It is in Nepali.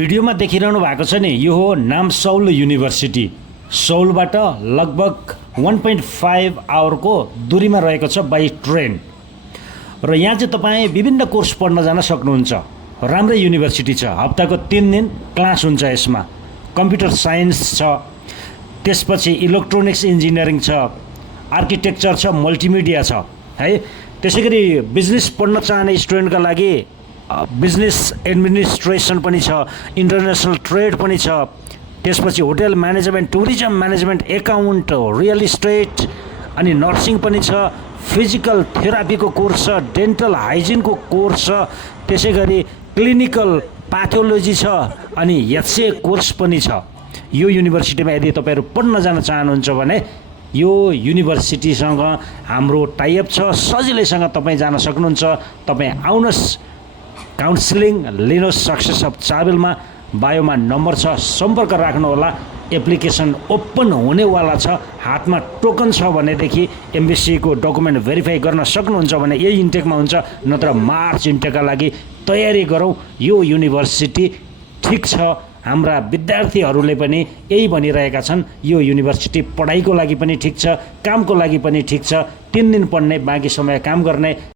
भिडियोमा देखिरहनु भएको छ नि, यो हो नामसौल युनिभर्सिटी। सौलबाट लगभग 1.5 आवरको दूरीमा रहेको छ बाई ट्रेन। र यहाँ चाहिँ तपाईँ विभिन्न कोर्स पढ्न जान सक्नुहुन्छ। राम्रै युनिभर्सिटी छ, हप्ताको 3 दिन क्लास हुन्छ यसमा। कम्प्युटर साइन्स छ, त्यसपछि इलेक्ट्रोनिक्स इन्जिनियरिङ छ, आर्किटेक्चर छ, मल्टिमिडिया छ है। त्यसै गरी बिजनेस पढ्न चाहने स्टुडेन्टका लागि बिजनेस एडमिनिस्ट्रेसन पनि छ, इन्टरनेसनल ट्रेड पनि छ, त्यसपछि hotel management, tourism management, account, real estate अनि नर्सिङ पनि छ, फिजिकल थेरापीको कोर्स छ, डेन्टल हाइजिनको कोर्स छ, त्यसै गरी क्लिनिकल प्याथोलोजी छ अनि एचए कोर्स पनि छ। यो युनिभर्सिटीमा यदि तपाईँहरू पढ्न जान चाहनुहुन्छ भने यो युनिभर्सिटीसँग हाम्रो टाइअप छ, सजिलैसँग तपाईँ जान सक्नुहुन्छ। तपाईँ आउनुहोस्, काउन्सिलिङ लिनुहोस्। सक्सेस अफ चाबेलमा बायोमा नम्बर छ, सम्पर्क राख्नुहोला। एप्लिकेसन ओपन हुनेवाला छ, हातमा टोकन छ भनेदेखि एमबिसीको डकुमेन्ट भेरिफाई गर्न सक्नुहुन्छ भने यही इन्टेकमा हुन्छ, नत्र मार्च इन्टेकका लागि तयारी गरौँ। यो युनिभर्सिटी ठिक छ, हाम्रा विद्यार्थीहरूले पनि यही भनिरहेका छन्। यो युनिभर्सिटी पढाइको लागि पनि ठिक छ, कामको लागि पनि ठिक छ। 3 दिन पढ्ने, बाँकी समय काम गर्ने।